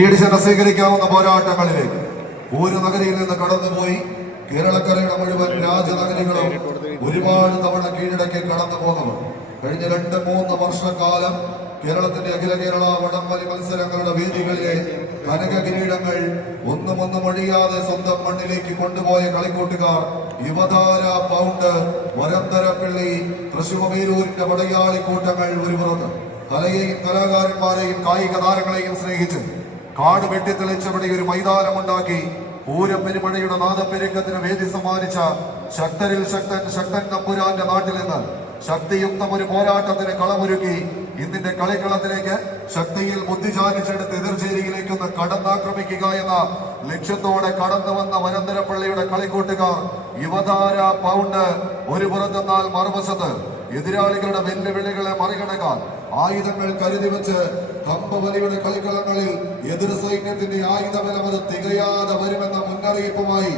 കൈയടിച്ച് സ്വീകരിക്കാവുന്ന പോരാട്ടങ്ങളിലേക്ക്. ഒരു നഗരിയിൽ നിന്ന് കടന്നുപോയി കേരളക്കരയുടെ മുഴുവൻ രാജനഗരികളും ഒരുപാട് തവണ കീഴടക്കി കടന്നു പോകുന്നു. കഴിഞ്ഞ രണ്ട് മൂന്ന് വർഷക്കാലം കേരളത്തിന്റെ അഖില കേരള വടംവലി മത്സരങ്ങളുടെ വേദികളിലെ കനക കിരീടങ്ങൾ ഒന്നും ഒന്നും ഒഴിയാതെ സ്വന്തം മണ്ണിലേക്ക് കൊണ്ടുപോയ കളിക്കൂട്ടുകാർ യുവതാര പൗണ്ട് വരന്തരപ്പിള്ളി തൃശൂർമേരൂരിന്റെ പടയാളി കൂട്ടങ്ങൾ ഒരു പുറത്ത്. കലയെയും കലാകാരന്മാരെയും കായിക താരങ്ങളെയും സ്നേഹിച്ചു. കാട് വെട്ടിത്തെളിച്ചവിടെ ഒരു മൈതാനമുണ്ടാക്കി പൂരപ്പെരുമഴയുടെ നാദപ്പെരുക്കത്തിന് വേദി സമ്മാനിച്ച ശക്തരിൽ ശക്തൻ ശക്തൻ തമ്പുരാന്റെ നാട്ടിൽ നിന്ന് ശക്തിയുക്തം ഒരു പോരാട്ടത്തിന് കളമൊരുക്കി. ഇന്നിന്റെ കളിക്കളത്തിലേക്ക് ശക്തിയിൽ ബുദ്ധിചാലിച്ചെടുത്ത് എതിർചേരിയിലേക്കൊന്ന് കടന്നാക്രമിക്കുക എന്ന ലക്ഷ്യത്തോടെ കടന്നു വന്ന വനന്തരപ്പള്ളിയുടെ കളിക്കൂട്ടുകാർ യുവതാര പൗണ്ട് ഒരു പുറത്തെന്നാൽ മറുവശത്ത് എതിരാളികളുടെ വെല്ലുവിളികളെ മറികടക്കാൻ ആയുധങ്ങൾ കരുതി വെച്ച് കമ്പവലിയുടെ കളിക്കളങ്ങളിൽ എതിർ സൈന്യത്തിന്റെ ആയുധബലം അത് തികയാതെ വരുമെന്ന മുന്നറിയിപ്പുമായി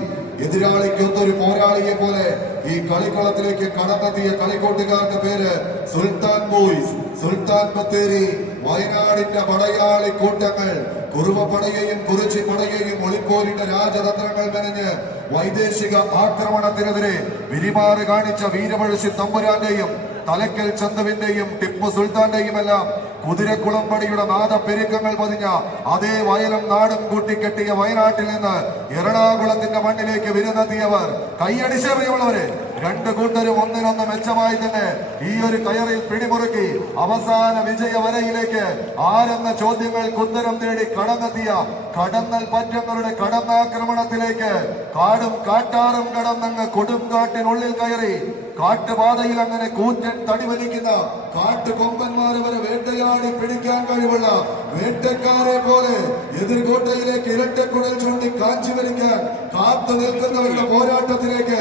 എതിരാളിക്കൊത്തൊരു പോരാളിയെ പോലെ ഈ കളിക്കളത്തിലേക്ക് കടന്നെത്തിയ കളിക്കൂട്ടുകാരുടെ പേര് സുൽത്താൻ ബോയ്സ്. സുൽത്താൻ ബത്തേരി വയനാടിന്റെ പടയാളി കൂട്ടങ്ങൾ കുറുവപ്പടയെയും കുറിച്ചി പടയെയും ഒളിപ്പോരിന്റെ രാജതന്ത്രങ്ങൾ മെനഞ്ഞ് വൈദേശിക ആക്രമണത്തിനെതിരെ പിരിമാറ് കാണിച്ച വീരമഴുശി തമ്പുരാന്റെയും തലക്കൽ ചന്തുവിന്റെയും ടിപ്പു സുൽത്താന്റെയും എല്ലാം കുതിരക്കുളമ്പടിയുടെ നാദപ്പെരുക്കങ്ങൾ പതിഞ്ഞ അതേ വയലും നാടും കൂട്ടിക്കെട്ടിയ വയനാട്ടിൽ നിന്ന് എറണാകുളത്തിന്റെ മണ്ണിലേക്ക് വിരുന്നെത്തിയവർ കൈയടിച്ചറിയുള്ളവര്. രണ്ട് കൂട്ടരും ഒന്നിനൊന്ന് മെച്ചമായി തന്നെ ഈ ഒരു കയറിൽ പിടിമുറുക്കി അവസാന വിജയ വരയിലേക്ക് ആരെന്ന ചോദ്യങ്ങൾ ഉത്തരം തേടി കടന്നെത്തിയ കടന്നൽ പറ്റങ്ങളുടെ കടന്നാക്രമണത്തിലേക്ക് കാടും കാട്ടാറും കടന്നങ്ങ് കൊടുങ്കാട്ടിനുള്ളിൽ കയറി കാട്ടുപാതയിൽ അങ്ങനെ കൂറ്റൻ തടി വലിക്കുന്ന കാട്ടുകൊമ്പന്മാരെ വരെ വേട്ടയാടി പിടിക്കാൻ കഴിവുള്ള വേട്ടക്കാരെ പോലെ എതിർകോട്ടയിലേക്ക് ഇരട്ടക്കുടൽ ചൂണ്ടി കാഞ്ചി വലിക്കാൻ കാത്തു നിൽക്കുന്നവരുടെ പോരാട്ടത്തിലേക്ക്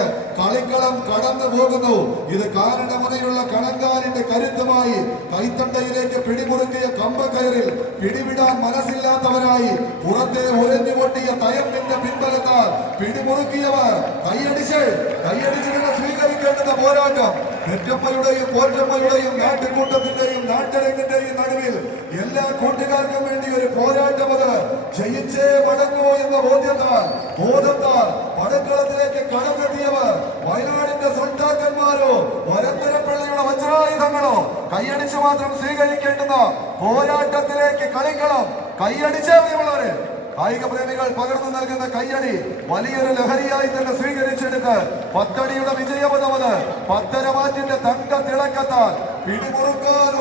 കടന്നു പോകുന്നു. ഇത് കാരണമുറയുള്ള കണങ്കാലിന്റെ കരുത്തുമായി കൈത്തണ്ടയിലേക്ക് പിടിമുറുക്കിയ കമ്പക്കയറിൽ പിടിവിടാൻ മനസ്സില്ലാത്തവരായി പുറത്തെ ഒരഞ്ഞു പൊട്ടിയ തയമ്പിന്റെ പിൻബലത്താൽ പിടിമുറുക്കിയവർ കൈയടിച്ച് കൈയടിച്ചിട്ട് സ്വീകരിക്കേണ്ടുന്ന പോരാട്ടം പെറ്റമ്മയുടെയും പോറ്റമ്മയുടെയും നാട്ടുകൂട്ടത്തിന്റെയും നാട്ടരങ്ങിന്റെയും നടുവിൽ എല്ലാ കൂട്ടുകാർക്കും വേണ്ടി ഒരു പോരാട്ടം അത് ജയിച്ചേ മടങ്ങോ എന്ന ബോധ്യത്താൽ ബോധത്താൽ പടക്കളത്തിലേക്ക് കടന്നെത്തിയവർ കൈയടിച്ച് മാത്രം സ്വീകരിക്കേണ്ടുന്ന പോരാട്ടത്തിലേക്ക് കളിക്കണം കൈയടിച്ചേ മതിയുള്ളവര്. കായിക പ്രേമികൾ പകർന്നു നൽകുന്ന കയ്യടി വലിയൊരു ലഹരിയായി തന്നെ സ്വീകരിച്ചെടുത്ത് പത്തടിയുടെ വിജയപദമത് പത്തരമാറ്റിന്റെ തങ്ക തിളക്കത്താൽ പിടിമുറുക്കാൻ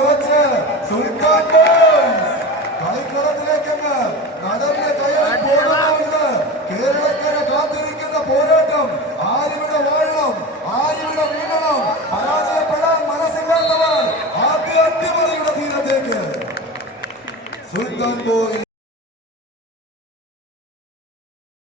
കളിക്കളത്തിലേക്ക് 순간보